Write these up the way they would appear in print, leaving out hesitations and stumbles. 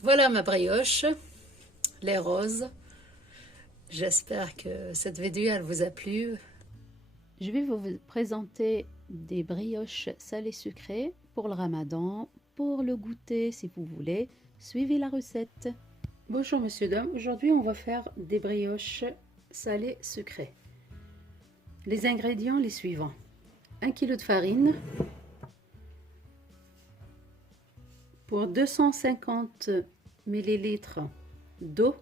Voilà ma brioche, les roses. J'espère que cette vidéo elle vous a plu. Je vais vous présenter des brioches salées sucrées pour le ramadan, pour le goûter si vous voulez. Suivez la recette. Bonjour monsieur, dame. Aujourd'hui on va faire des brioches salées sucrées. Les ingrédients les suivants. 1 kg de farine pour 250 ml d'eau,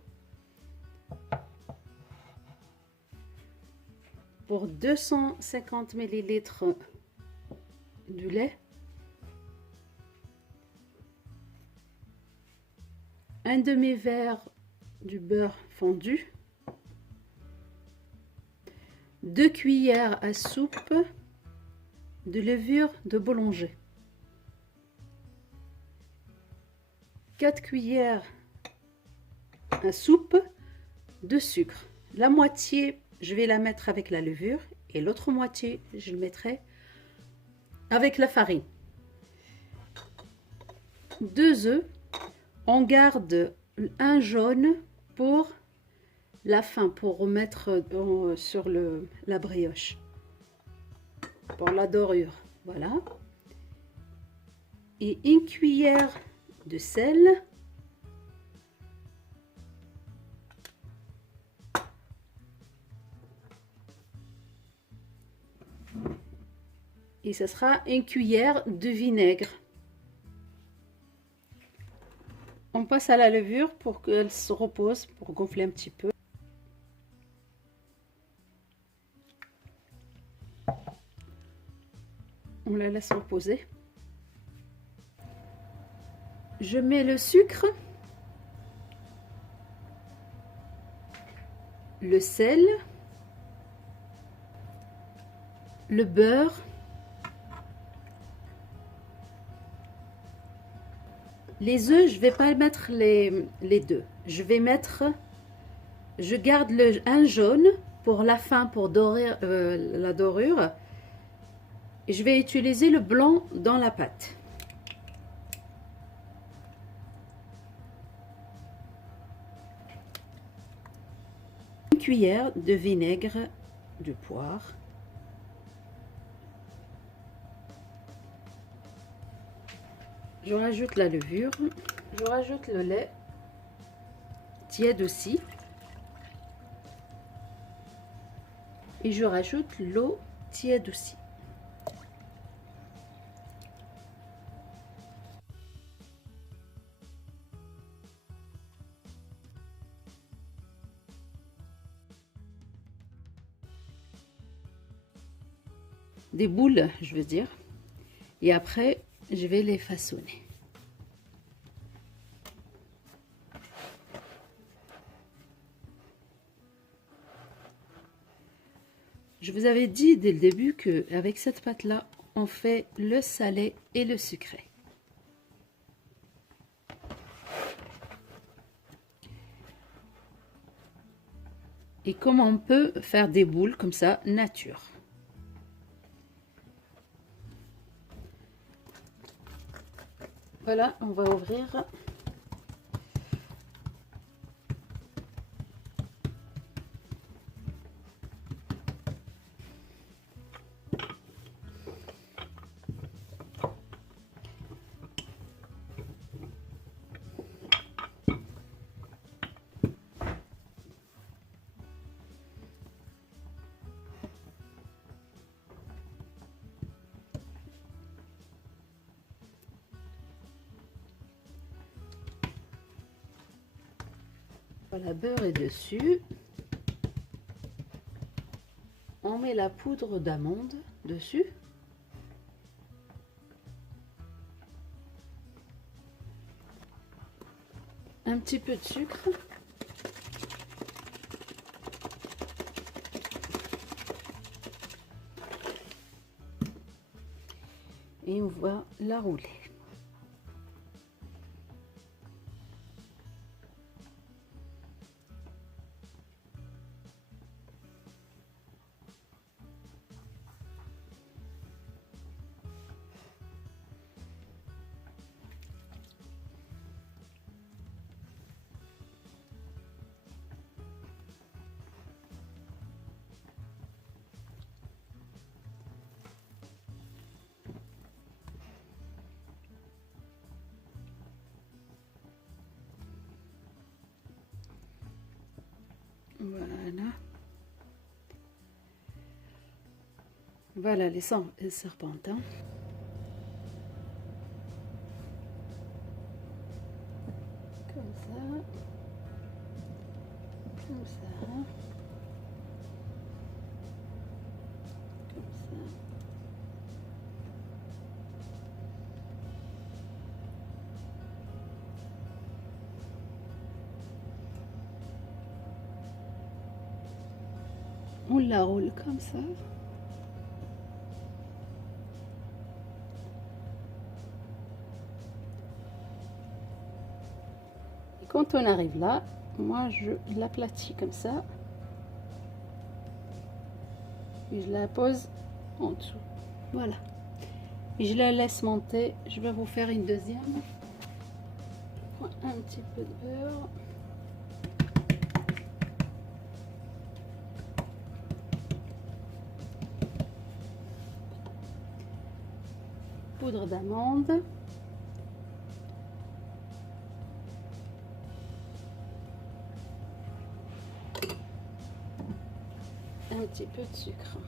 pour 250 ml du lait, un demi-verre du beurre fondu, 2 cuillères à soupe de levure de boulanger, 4 cuillères à soupe de sucre. La moitié, je vais la mettre avec la levure et l'autre moitié, je le mettrai avec la farine. 2 œufs. On garde un jaune pour la fin, pour remettre sur la brioche, pour la dorure. Voilà. Et une cuillère de sel. Et ce sera une cuillère de vinaigre. On passe à la levure pour qu'elle se repose, pour gonfler un petit peu. On la laisse reposer. Je mets le sucre, le sel, le beurre, les œufs. Je vais pas mettre les deux. Je garde un jaune pour la fin, pour dorer la dorure. Et je vais utiliser le blanc dans la pâte. Une cuillère de vinaigre de poire. Je rajoute la levure. Je rajoute le lait tiède aussi. Et je rajoute l'eau tiède aussi. Des boules, je veux dire. Et après, je vais les façonner. Je vous avais dit dès le début qu'avec cette pâte-là, on fait le salé et le sucré. Et comment on peut faire des boules comme ça, nature. Voilà, on va ouvrir. Voilà, beurre est dessus. On met la poudre d'amande dessus. Un petit peu de sucre. Et on va la rouler. Voilà. Voilà les serpentins. Comme ça. Comme ça. Comme ça. On la roule comme ça. Et quand on arrive là, moi je l'aplatis comme ça. Et je la pose en dessous. Voilà. Et je la laisse monter. Je vais vous faire une deuxième. Je prends un petit peu de beurre. Poudre d'amande. Un petit peu de sucre.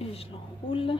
Et je l'enroule.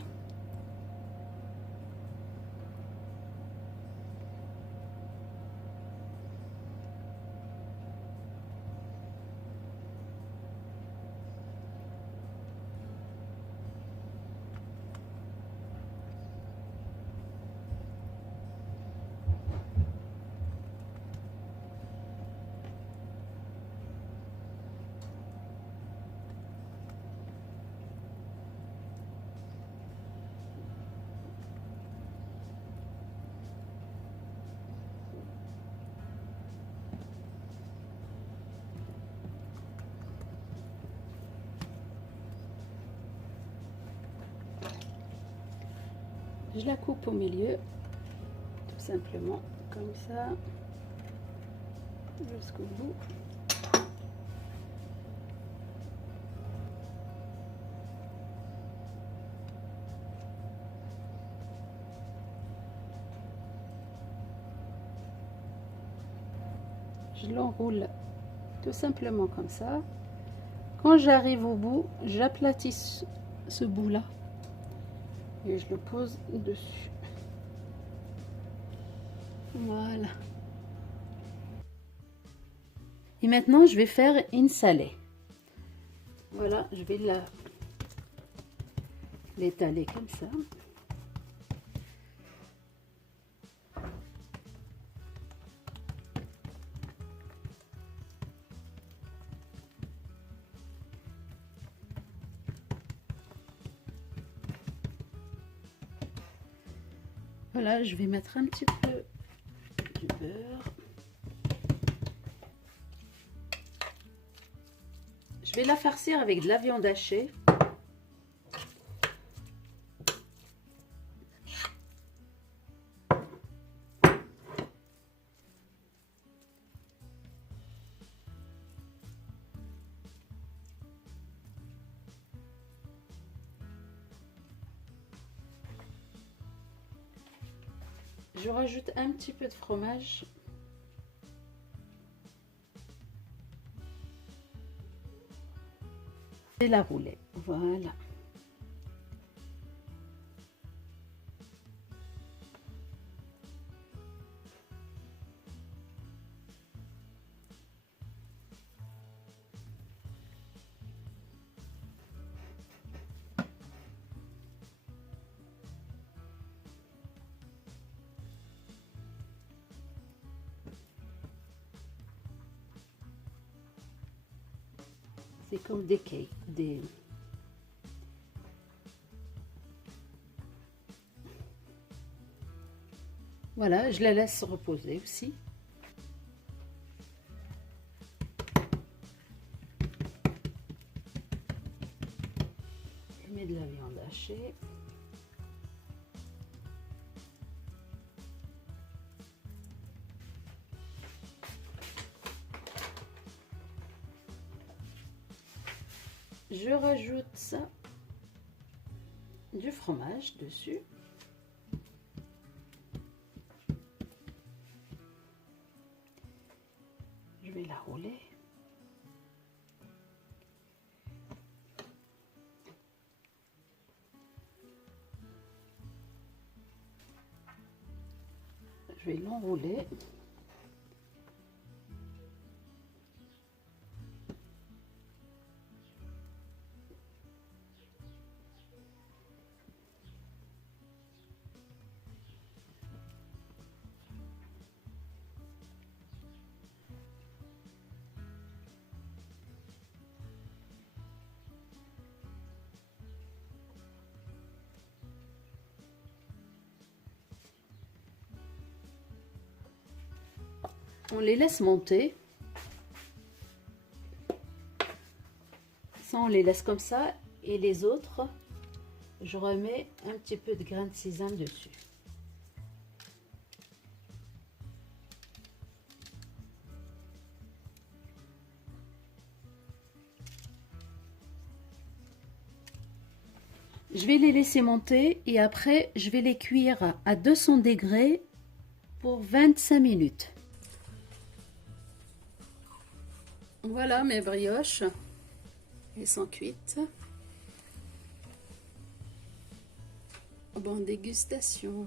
Je la coupe au milieu, tout simplement, comme ça, jusqu'au bout. Je l'enroule tout simplement comme ça. Quand j'arrive au bout, j'aplatis ce bout-là et je le pose dessus. Voilà. Et maintenant, je vais faire une salée. Voilà, je vais l'étaler comme ça. Voilà, je vais mettre un petit peu du beurre. Je vais la farcir avec de la viande hachée. Je rajoute un petit peu de fromage. Et la rouler. Voilà. C'est comme des cakes, Voilà, je la laisse reposer aussi. Je mets de la viande hachée. Je rajoute ça du fromage dessus. Je vais la rouler. Je vais l'enrouler. On les laisse monter. Ça, on les laisse comme ça. Et les autres, je remets un petit peu de grains de sésame dessus. Je vais les laisser monter et après, je vais les cuire à 200 degrés pour 25 minutes. Voilà mes brioches, elles sont cuites. Bonne dégustation.